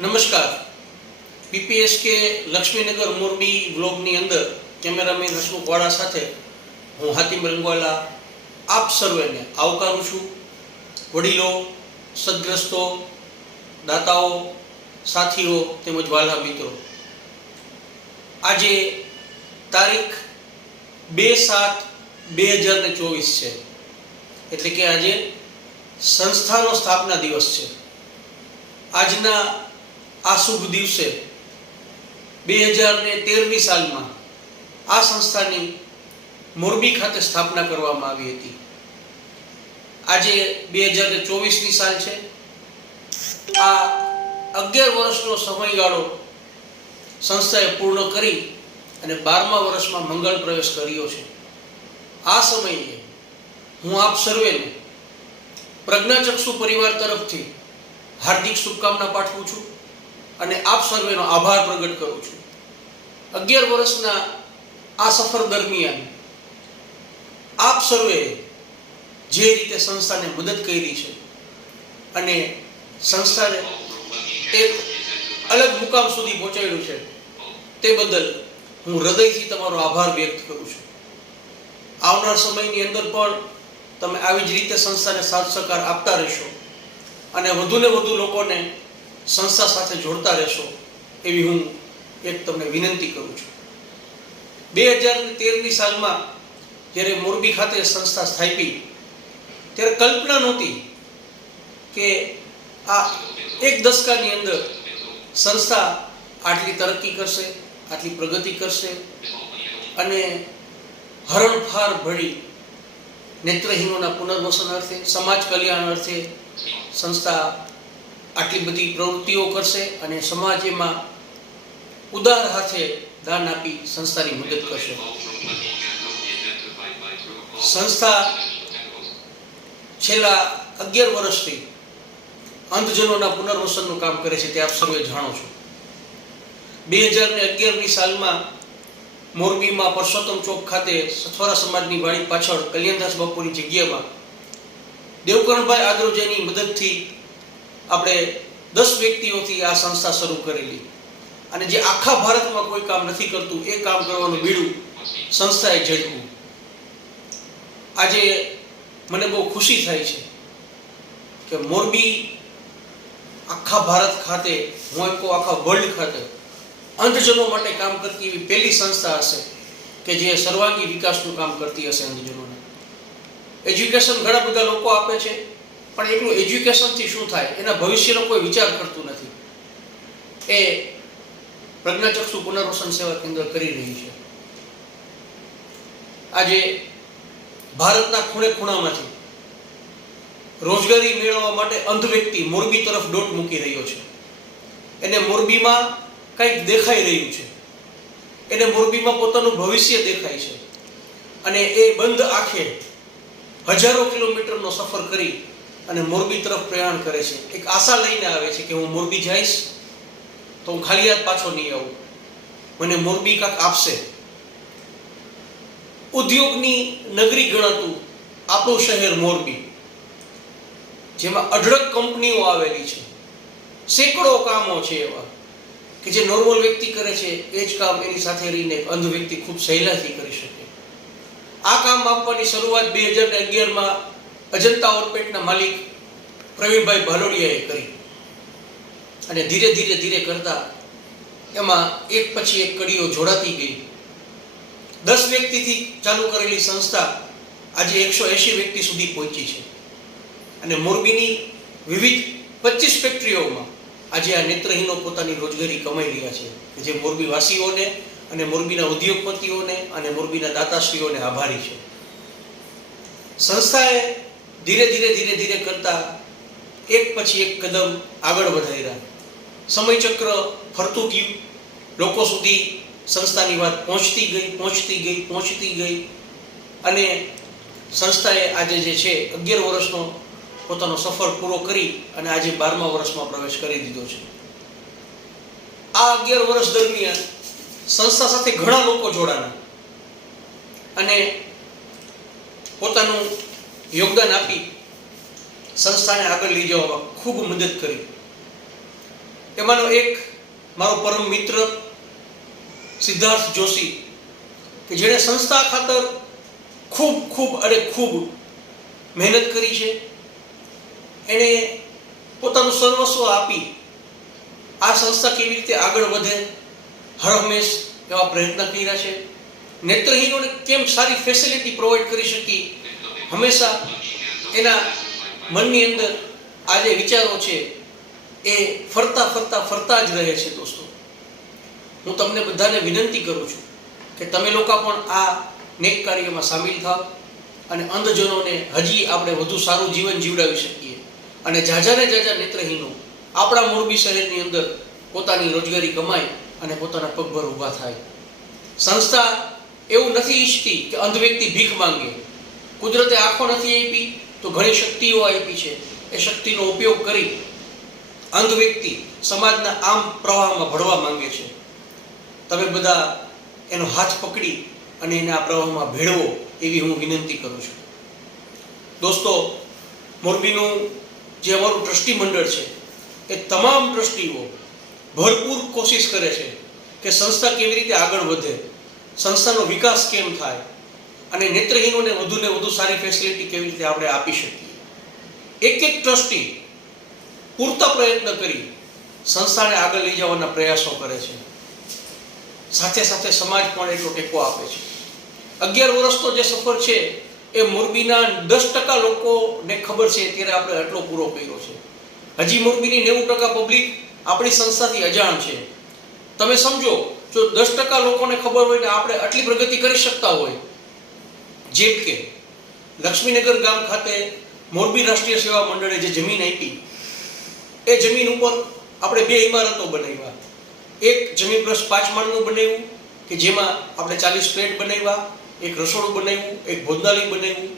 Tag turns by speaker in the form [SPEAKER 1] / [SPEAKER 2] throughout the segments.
[SPEAKER 1] નમસ્કાર. પીપીએસકે લક્ષ્મીનગર મોરબી બ્લોગની અંદર કેમેરામેન હસમુખ વાળા સાથે હું હાતિમ રંગવાલા, આપ સર્વેને આવકારું છું. વડીલો, સદગ્રસ્તો, દાતાઓ, સાથીઓ તેમજ વાલા મિત્રો. આજે તારીખ બે સાત બે હજાર ને ચોવીસ છે. એટલે કે આજે સંસ્થાનો સ્થાપના દિવસ છે. આજના આ શુભ દિવસે બે હજાર ને તેરની સાલમાં આ સંસ્થાની મોરબી ખાતે સ્થાપના કરવામાં આવી હતી. આજે બે હજાર ને ચોવીસની સાલ છે. આ અગિયાર વર્ષનો સમયગાળો સંસ્થાએ પૂર્ણ કરી અને બારમા વર્ષમાં મંગળ પ્રવેશ કર્યો છે. આ સમયે હું આપ સર્વેને પ્રજ્ઞાચક્ષુ પરિવાર તરફથી હાર્દિક શુભકામના પાઠવું છું. અને આપ સર્વેનો આભાર પ્રગટ કરું છું. અગિયાર વર્ષના આ સફર દરમિયાન આપ સર્વે જે રીતે સંસ્થાને મદદ કરી છે અને સંસ્થાને એક અલગ મુકામ સુધી પહોંચાડ્યું છે તે બદલ હું હૃદયથી તમારો આભાર વ્યક્ત કરું છું. આવનાર સમયની અંદર પણ તમે આવી જ રીતે સંસ્થાને સાથ સહકાર આપતા રહેશો અને વધુને વધુ લોકોને સંસ્થા સાથે જોડતા રહેશો એવી હું એક તમને વિનંતી કરું છું. બે હજાર તેરની સાલમાં જ્યારે મોરબી ખાતે સંસ્થા સ્થાપી, ત્યારે કલ્પના નહોતી કે આ એક દશકાની અંદર સંસ્થા આટલી તરક્કી કરશે, આટલી પ્રગતિ કરશે અને હરણફાર ભળી નેત્રહીનોના પુનર્વસન અર્થે, સમાજ કલ્યાણ અર્થે સંસ્થા આટલી બધી પ્રવૃત્તિઓ કરશે અને સમાજમાં ઉદાર હાથે દાન આપી સંસ્થાની મદદ કરશે. સંસ્થા છેલ્લા અગિયાર વર્ષથી અંધજનોના પુનર્વસનનું કામ કરે છે તે આપ સર્વે જાણો છો. બે હજાર ને અગિયારની સાલમાં મોરબીમાં પરસોત્તમ ચોક ખાતે સથવારા સમાજની વાડી પાછળ કલ્યાણદાસ બાપુની જગ્યામાં દેવકરણભાઈ આદ્રોજાની મદદથી આપણે દસ વ્યક્તિઓથી આ સંસ્થા શરૂ કરેલી. અને જે આખા ભારતમાં કોઈ કામ નથી કરતું, એ કામ કરવાનું બીડું સંસ્થાએ ઝડપું આજે મને બહુ ખુશી થાય છે કે મોરબી આખા ભારત ખાતે, હું એમ કહું આખા વર્લ્ડ ખાતે, અંધજનો માટે કામ કરતી એવી પહેલી સંસ્થા હશે કે જે સર્વાંગી વિકાસનું કામ કરતી હશે અંધજનોને. એજ્યુકેશન ઘણા બધા લોકો આપે છે. પણ એટલું એજ્યુકેશનથી શું થાય? એના ભવિષ્યનો કોઈ વિચાર કરતું નથી. એ પ્રજ્ઞાચક્ષુ પુનર્વસન સેવા કેન્દ્ર કરી રહી છે. આજે ભારતના ખૂણે ખૂણામાંથી રોજગારી મેળવવા માટે અંધ વ્યક્તિ મોરબી તરફ દોટ મૂકી રહ્યો છે. એને મોરબીમાં કંઈક દેખાઈ રહ્યું છે. એને મોરબીમાં પોતાનું ભવિષ્ય દેખાય છે. અને એ બંધ આંખે હજારો કિલોમીટરનો સફર કરી અને મોરબી તરફ પ્રયાણ કરે છે. એક આશા લઈને આવે છે કે હું મોરબી જઈશ તો હું ખાલી હાથ પાછો નહીં આવું. મને મોરબી કાંક આપશે. ઉદ્યોગની નગરી ગણાતું આપણું શહેર મોરબી, જેમાં અઢળક કંપનીઓ આવેલી છે. સેંકડો કામો છે એવા કે જે નોર્મલ વ્યક્તિ કરે છે, એ જ કામ એની સાથે રહીને અંધ વ્યક્તિ ખૂબ સહેલાથી કરી શકે. આ કામ આપવાની શરૂઆત બે હજાર અગિયારમાં અજંતા ઓર્પેટના માલિક પ્રવીણભાઈ ભાલોડિયાએ કરી. અને ધીરે ધીરે ધીરે કરતા એમાં એક પછી એક કડીઓ જોડાતી ગઈ. દસ વ્યક્તિથી ચાલુ કરેલી સંસ્થા આજે એકસો એંશી વ્યક્તિ સુધી પહોંચી છે. અને મોરબીની વિવિધ પચીસ ફેક્ટરીઓમાં આજે આ નેત્રહીનો પોતાની રોજગારી કમાઈ રહ્યા છે. જે મોરબીવાસીઓને અને મોરબીના ઉદ્યોગપતિઓને અને મોરબીના દાતાશ્રીઓને આભારી છે. સંસ્થાએ ધીરે ધીરે ધીરે ધીરે કરતા એક પછી એક કદમ આગળ વધાર્યા. સમયચક્ર ફરતું ગયું. લોકો સુધી સંસ્થાની વાત પહોંચતી ગઈ પહોંચતી ગઈ પહોંચતી ગઈ. અને સંસ્થાએ આજે જે છે, અગિયાર વર્ષનો પોતાનો સફર પૂરો કરી અને આજે બારમા વર્ષમાં પ્રવેશ કરી દીધો છે. આ અગિયાર વર્ષ દરમિયાન સંસ્થા સાથે ઘણા લોકો જોડાણા. અને પોતાનું યોગદાન આપી સંસ્થાને આગળ લઈ જવામાં ખૂબ મદદ કરી. એમાંનો એક મારો પરમ મિત્ર સિદ્ધાર્થ જોશી કે જેણે સંસ્થા ખાતર ખૂબ ખૂબ અને ખૂબ મહેનત કરી છે. એણે પોતાનું સર્વસ્વ આપી આ સંસ્થા કેવી રીતે આગળ વધે હર હંમેશ એવા પ્રયત્ન કર્યા છે. નેત્રહીનોને કેમ સારી ફેસિલિટી પ્રોવાઈડ કરી શકી? હંમેશા એના મનની અંદર આ જે વિચારો છે, એ ફરતા ફરતા ફરતા જ રહે છે દોસ્તો. હું તમને બધાને વિનંતી કરું છું કે તમે લોકો પણ આ નેક કાર્યમાં સામેલ થાવ અને અંધજનોને હજી આપણે વધુ સારું જીવન જીવડાવી શકીએ. અને જાજાને જાજા નેત્રહીનો આપણા મોરબી શહેરની અંદર પોતાની રોજગારી કમાય અને પોતાના પગભર ઊભા થાય. સંસ્થા એવું નથી ઈચ્છતી કે અંધ વ્યક્તિ ભીખ માંગે. કુદરતે આંખો નથી આપી, તો ઘણી શક્તિઓ આપી છે. એ શક્તિનો ઉપયોગ કરી અંધ વ્યક્તિ સમાજના આમ પ્રવાહમાં ભળવા માંગે છે. તમે બધા એનો હાથ પકડી અને એને આ પ્રવાહમાં ભેળવો એવી હું વિનંતી કરું છું. દોસ્તો, મોરબીનું જે અમારું ટ્રસ્ટી મંડળ છે, એ તમામ ટ્રસ્ટીઓ ભરપૂર કોશિશ કરે છે કે સંસ્થા કેવી રીતે આગળ વધે, સંસ્થાનો વિકાસ કેમ થાય અને નેત્રહીનોને વધુને વધુ સારી ફેસિલિટી કેવી રીતે આપણે આપી શકીએ? એક એક ટ્રસ્ટી પૂરતા પ્રયત્ન કરી સંસ્થાને આગળ લઈ જવાના પ્રયાસો કરે છે. સાથે સાથે સમાજ પણ એટલો ટેકો આપે છે. અગિયાર વર્ષનો જે સફર છે, એ મોરબીના દસ ટકા લોકોને ખબર છે ત્યારે આપણે આટલો પૂરો કર્યો છે. હજી મોરબીની નેવું ટકા પબ્લિક આપણી સંસ્થાથી અજાણ છે. તમે સમજો, જો દસ ટકા લોકોને ખબર હોય ને આપણે આટલી પ્રગતિ કરી શકતા હોય જેમ કે લક્ષ્મીનગર ગામ ખાતે મોરબી રાષ્ટ્રીય સેવા મંડળે જે જમીન આપી, એ જમીન ઉપર આપણે બે ઇમારતો બનાવ્યા. એક જમીન પ્લસ પાંચ માળનું બનાવ્યું, કે જેમાં આપણે ચાલીસ ફ્લેટ બનાવ્યા, એક રસોડું બનાવ્યું, એક ભોજનાલય બનાવ્યું.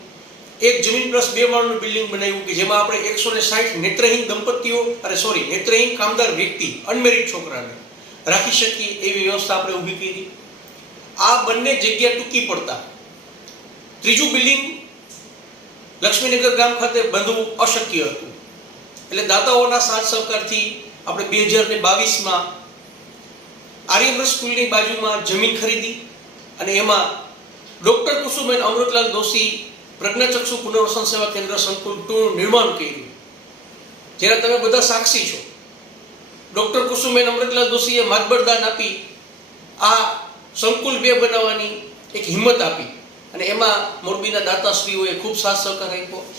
[SPEAKER 1] એક જમીન પ્લસ બે માળનું બિલ્ડિંગ બનાવ્યું, કે જેમાં આપણે એકસો ને સાઠ નેત્રહીન દંપતીઓ, અરે સોરી નેત્રહીન કામદાર વ્યક્તિ અનમેરિડ છોકરાને રાખી શકીએ એવી વ્યવસ્થા આપણે ઊભી કરી. આ બંને જગ્યા ટૂંકી પડતા ત્રીજું બિલ્ડિંગ લક્ષ્મીનગર ગામ ખાતે બંધવું અશક્ય હતું. એટલે દાતાઓના સાથ સહકારથી આપણે બે હજાર ને બાવીસમાં આર્યવ્રત સ્કૂલની બાજુમાં જમીન ખરીદી અને એમાં ડૉક્ટર કુસુમેન અમૃતલાલ દોશી પ્રજ્ઞાચક્ષુ પુનર્વસન સેવા કેન્દ્ર સંકુલ ટુનું નિર્માણ કર્યું. જેના તમે બધા સાક્ષી છો. ડૉક્ટર કુસુમેન અમૃતલાલ દોશીએ માતબરદાન આપી આ સંકુલ બે બનાવવાની એક હિંમત આપી. અને એમાં મોરબીના દાતાશ્રીઓએ ખૂબ સાથ સહકાર આપ્યો.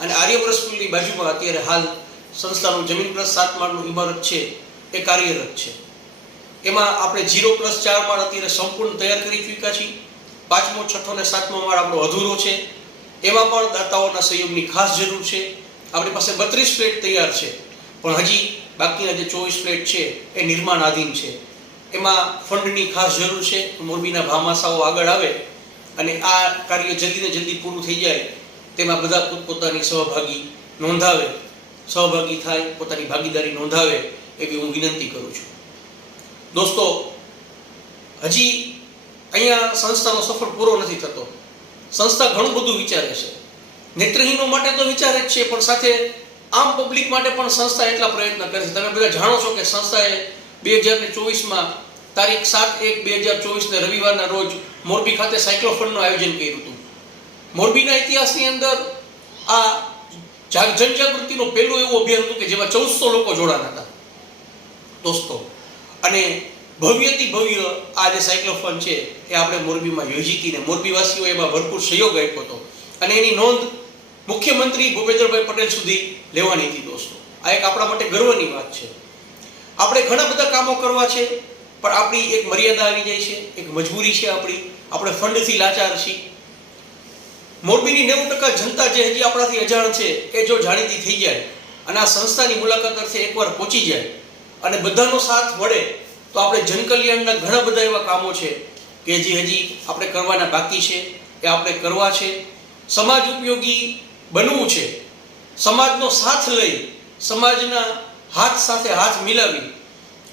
[SPEAKER 1] અને આર્યવ્રત સ્કૂલની બાજુમાં અત્યારે હાલ સંસ્થાનું જમીન પ્લસ સાત માળનું ઇમારત છે, એ કાર્યરત છે. એમાં આપણે જીરો પ્લસ ચાર માળ અત્યારે સંપૂર્ણ તૈયાર કરી ચૂક્યા છીએ. પાંચમો, છઠ્ઠો ને સાતમો માળ આપણો અધૂરો છે. એમાં પણ દાતાઓના સહયોગની ખાસ જરૂર છે. આપણી પાસે બત્રીસ ફ્લેટ તૈયાર છે. પણ હજી બાકીના જે ચોવીસ ફ્લેટ છે, એ નિર્માણાધીન છે. એમાં ફંડની ખાસ જરૂર છે. મોરબીના ભામાસાઓ આગળ આવે અને આ કાર્ય જલ્દી ને જલ્દી પૂરું થઈ જાય, તેમાં બધા પોતપોતાની સહભાગી નોંધાવે. સહભાગી થાય, પોતાની ભાગીદારી નોંધાવે એવી હું વિનંતી કરું છું. દોસ્તો, હજી અહીંયા સંસ્થાનો સફળ પૂરો નથી થતો. સંસ્થા ઘણું બધું વિચારે છે. નેત્રહીનો માટે તો વિચારે જ છે, પણ સાથે આમ પબ્લિક માટે પણ સંસ્થા એટલા પ્રયત્ન કરે છે. તમે બધા જાણો છો કે સંસ્થાએ બે હજાર ચોવીસમાં તારીખ સાત એક બે હજાર ચોવીસને રવિવારના રોજ મોરબી ખાતે સાયક્લોફોનનું આયોજન કર્યું હતું. મોરબીના ઇતિહાસની અંદર આ જનજાગૃતિનો પહેલો એવું અભિયાન હતું કે જેમાં ચૌદસો લોકો જોડાના હતા. દોસ્તો, અને ભવ્યથી ભવ્ય આ જે સાયક્લોફોન છે એ આપણે મોરબીમાં યોજી હતી મોરબીવાસીઓ એમાં ભરપૂર સહયોગ આપ્યો હતો. અને એની નોંધ મુખ્યમંત્રી ભૂપેન્દ્રભાઈ પટેલ સુધી લેવાની હતી દોસ્તો. આ એક આપણા માટે ગર્વની વાત છે. આપણે ઘણા બધા કામો કરવા છે. પણ આપણી એક મર્યાદા આવી જાય છે, એક મજબૂરી છે આપણી. આપણે ફંડથી લાચાર છીએ. મોરબીની નેવું ટકા જનતા જે હજી આપણાથી અજાણ છે, એ જો જાણીતી થઈ જાય અને આ સંસ્થાની મુલાકાત અર્થે એકવાર પહોંચી જાય અને બધાનો સાથ મળે, તો આપણે જનકલ્યાણના ઘણા બધા એવા કામો છે કે જે હજી આપણે કરવાના બાકી છે, એ આપણે કરવા છે. સમાજ ઉપયોગી બનવું છે. સમાજનો સાથ લઈ, સમાજના હાથ સાથે હાથ મિલાવી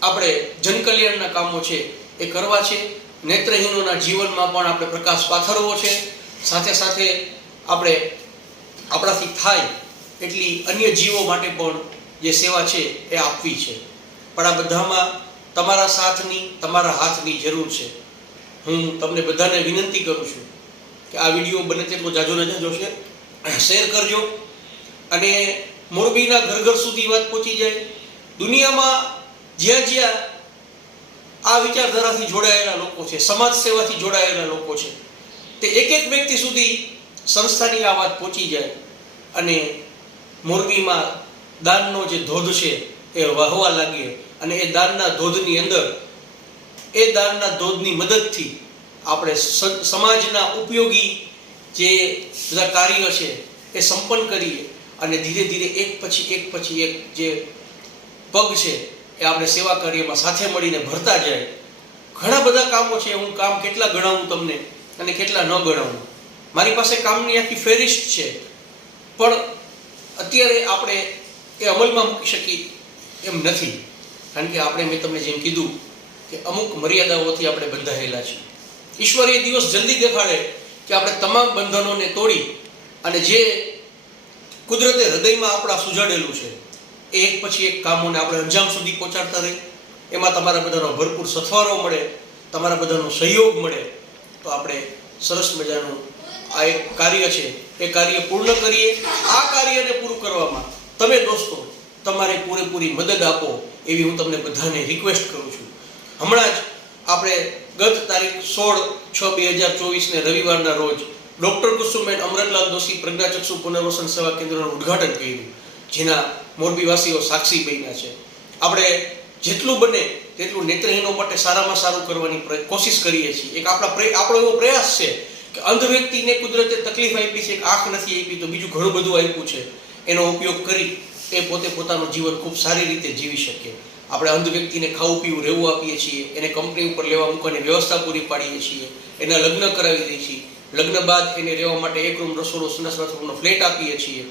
[SPEAKER 1] આપણે જનકલ્યાણના કામો છે એ કરવા છે. નેત્રહીનોના જીવનમાં પણ આપણે પ્રકાશ પાથરવો છે. સાથે સાથે આપણે આપણાથી થાય એટલી અન્ય જીવો માટે પણ જે સેવા છે એ આપવી છે. પણ આ બધામાં તમારા સાથની, તમારા હાથની જરૂર છે. હું તમને બધાને વિનંતી કરું છું કે આ વીડિયો બને તેટલો જાજો ને જાજો છે. શેર કરજો. અને મોરબીના ઘર ઘર સુધી વાત પહોંચી જાય. દુનિયામાં જ્યાં જ્યાં આ વિચારધારાથી જોડાયેલા લોકો છે સમાજ સેવાથી જોડાયેલા લોકો છે, તે એક એક વ્યક્તિ સુધી સંસ્થાની આ વાત પહોંચી જાય અને મોરબીમાં દાનનો જે ધોધ છે એ વહવા લાગીએ અને એ દાનના ધોધની અંદર, એ દાનના ધોધની મદદથી આપણે સમાજના ઉપયોગી જે બધા કાર્ય છે એ સંપન્ન કરીએ અને ધીરે ધીરે એક પછી એક પછી એક જે પગ છે એ આપણે સેવા કાર્યમાં સાથે મળીને ભરતા જાય. ઘણા બધા કામો છે, હું કામ કેટલા ગણાવું તમને અને કેટલા ન ગણાવું. મારી પાસે કામની આખી ફેરિસ્ટ છે. પણ અત્યારે આપણે એ અમલમાં મૂકી શકીએ એમ નથી. કારણ કે આપણે મેં તમને જેમ કીધું કે અમુક મર્યાદાઓથી આપણે બંધાયેલા છીએ. ઈશ્વર એ દિવસ જલ્દી દેખાડે કે આપણે તમામ બંધનોને તોડી અને જે કુદરતે હૃદયમાં આપણા સુજાડેલું છે એક પછી એક કામોને આપણે અંજામ સુધી પહોંચાડતા રહીએ. એમાં તમારા બધાનો ભરપૂર સથવારો મળે, તમારા બધાનો સહયોગ મળે. તો આપણે સરસ મજાનું આ એક કાર્ય છે, એ કાર્ય પૂર્ણ કરીએ. આ કાર્યને પૂરું કરવામાં તમે દોસ્તો તમારે પૂરેપૂરી મદદ આપો એવી હું તમને બધાને રિક્વેસ્ટ કરું છું. હમણાં જ આપણે ગત તારીખ સોળ છ બે હજાર ચોવીસને રવિવારના રોજ ડૉક્ટર કુસુમેન અમરતલાલ દોશી પ્રજ્ઞાચક્ષુ પુનર્વસન સેવા કેન્દ્રનું ઉદ્ઘાટન કર્યું. જેના મોરબીવાસીઓ સાક્ષી બન્યા છે. આપણે જેટલું બને તેટલું નેત્રહીનો માટે સારામાં સારું કરવાની કોશિશ કરીએ છીએ. એક આપણા આપણો એવો પ્રયાસ છે કે અંધ વ્યક્તિને કુદરતે તકલીફ આપી છે આંખ નથી આપી, તો બીજું ઘણું બધું આપ્યું છે. એનો ઉપયોગ કરી એ પોતે પોતાનું જીવન ખૂબ સારી રીતે જીવી શકે આપણે અંધ વ્યક્તિને ખાવું પીવું રહેવું આપીએ છીએ, એને કંપની ઉપર લેવા મૂકવાની વ્યવસ્થા પૂરી પાડીએ છીએ, એના લગ્ન કરાવી દઈએ છીએ. લગ્ન બાદ એને રહેવા માટે એક રૂમ રસોડો સરસ રસોડનો ફ્લેટ આપીએ છીએ.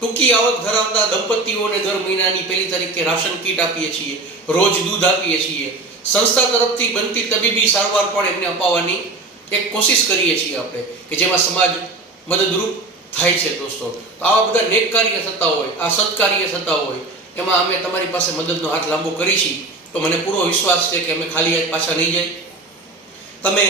[SPEAKER 1] ટૂંકી આવક ધરાવતા દંપતીઓને દર મહિનાની પહેલી તારીખે રાશન કીટ આપીએ છીએ, રોજ દૂધ આપીએ છીએ. સંસ્થા તરફથી બનતી તબીબી સારવાર પણ એમને અપાવવાની એક કોશિશ કરીએ છીએ આપણે, કે જેમાં સમાજ મદદરૂપ થાય છે દોસ્તો. તો આવા બધા નેક કાર્ય થતા હોય, આ સત્કાર્ય થતા હોય, એમાં અમે તમારી પાસે મદદનો હાથ લાંબો કરી છીએ. તો મને પૂરો વિશ્વાસ છે કે અમે ખાલી હાથ પાછા નહીં જાય. તમે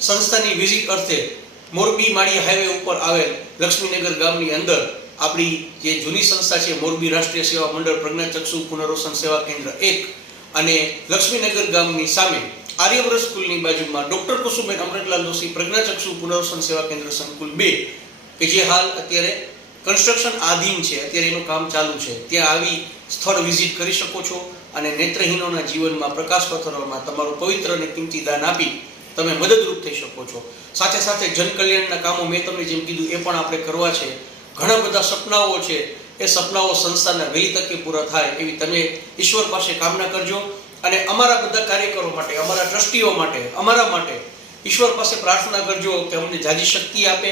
[SPEAKER 1] સંસ્થાની વિઝિટ અર્થે મોરબી માળી હાઈવે ઉપર આવેલ લક્ષ્મીનગર ગામની અંદર આપણી જે જૂની સંસ્થા છે, મોરબી રાષ્ટ્રીય સેવા મંડળ પ્રજ્ઞાચક્ષુ પુનરોસન સેવા કેન્દ્ર એક અને લક્ષ્મીનગર ગામની સામે આર્યવ્રત સ્કૂલની બાજુમાં ડોક્ટર કુસુમબેન અમૃતલાલ દોશી પ્રજ્ઞાચક્ષુ પુનરોસન સેવા કેન્દ્ર સંકુલ બે. કે જે હાલ અત્યારે કન્સ્ટ્રક્શન આધીન છે, અત્યારે એનું કામ ચાલુ છે. ત્યાં આવી સ્થળ વિઝિટ કરી શકો છો અને નેત્રહીનોના જીવનમાં પ્રકાશ પથરવામાં તમારું પવિત્ર અને કિંમતી દાન આપી તમે મદદરૂપ થઈ શકો છો. સાથે સાથે જનકલ્યાણના કામો મેં તમને જેમ કીધું એ પણ આપણે કરવા છે. ઘણા બધા સપનાઓ છે, એ સપનાઓ સંસ્થાના વહેલી તકે પૂરા થાય એવી તમે ઈશ્વર પાસે કામના કરજો. અને અમારા બધા કાર્યકરો માટે, અમારા ટ્રસ્ટીઓ માટે, અમારા માટે ઈશ્વર પાસે પ્રાર્થના કરજો કે અમને જાજી શક્તિ આપે.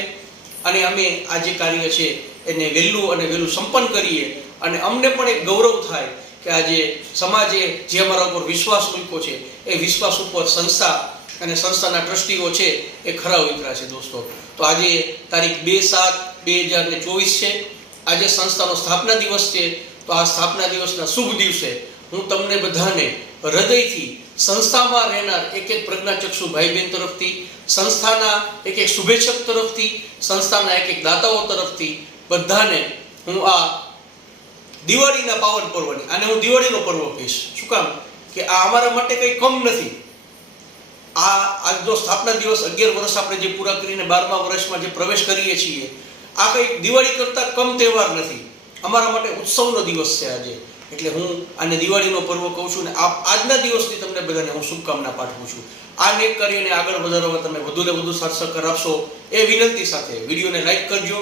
[SPEAKER 1] અને અમે આ જે કાર્ય છે, એને વહેલું અને વહેલું સંપન્ન કરીએ. અને અમને પણ એક ગૌરવ થાય કે આજે સમાજે જે અમારા ઉપર વિશ્વાસ મૂક્યો છે, એ વિશ્વાસ ઉપર સંસ્થા અને સંસ્થાના ટ્રસ્ટીઓ છે, એ ખરા ઉતરા છે દોસ્તો. તો આજે તારીખ બે સાત બે હજાર ને ચોવીસ છે. આજે સંસ્થાનો સ્થાપના દિવસ છે. તો આ સ્થાપના દિવસના શુભ દિવસે હું તમને બધાને હૃદયથી સંસ્થામાં રહેનાર એક એક પ્રજ્ઞાચક્ષુ ભાઈ બહેન તરફથી, સંસ્થાના એક એક શુભેચ્છક તરફથી, સંસ્થાના એક એક દાતાઓ તરફથી બધાને હું આ દિવાળીના પાવન પર્વની, આને હું દિવાળીનો પર્વ કહીશ. શું કામ? કે આ અમારા માટે કંઈ કમ નથી. આ આજનો સ્થાપના દિવસ અગિયાર વર્ષ આપણે જે પૂરા કરીને બારમા વર્ષમાં જે પ્રવેશ કરીએ છીએ આ કંઈ દિવાળી કરતાં કમ તહેવાર નથી. અમારા માટે ઉત્સવનો દિવસ છે આજે. એટલે હું આને દિવાળીનો પર્વ કહું છું ને આ આજના દિવસની તમને બધાને હું શુભકામના પાઠવું છું. આ નેક કરીને આગળ વધારવા તમે વધુ ને વધુ સાથ આપશો એ વિનંતી સાથે વિડીયોને લાઈક કરજો,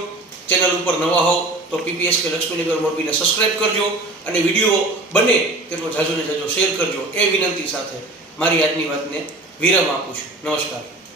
[SPEAKER 1] ચેનલ ઉપર નવા હોવ તો પીપીએસ કે લક્ષ્મીનગર મોરબીને સબસ્ક્રાઇબ કરજો અને વીડિયો બને તેટલો જાજો ને જાજો શેર કરજો એ વિનંતી સાથે મારી આજની વાતને વિરામ આપું છું. નમસ્કાર.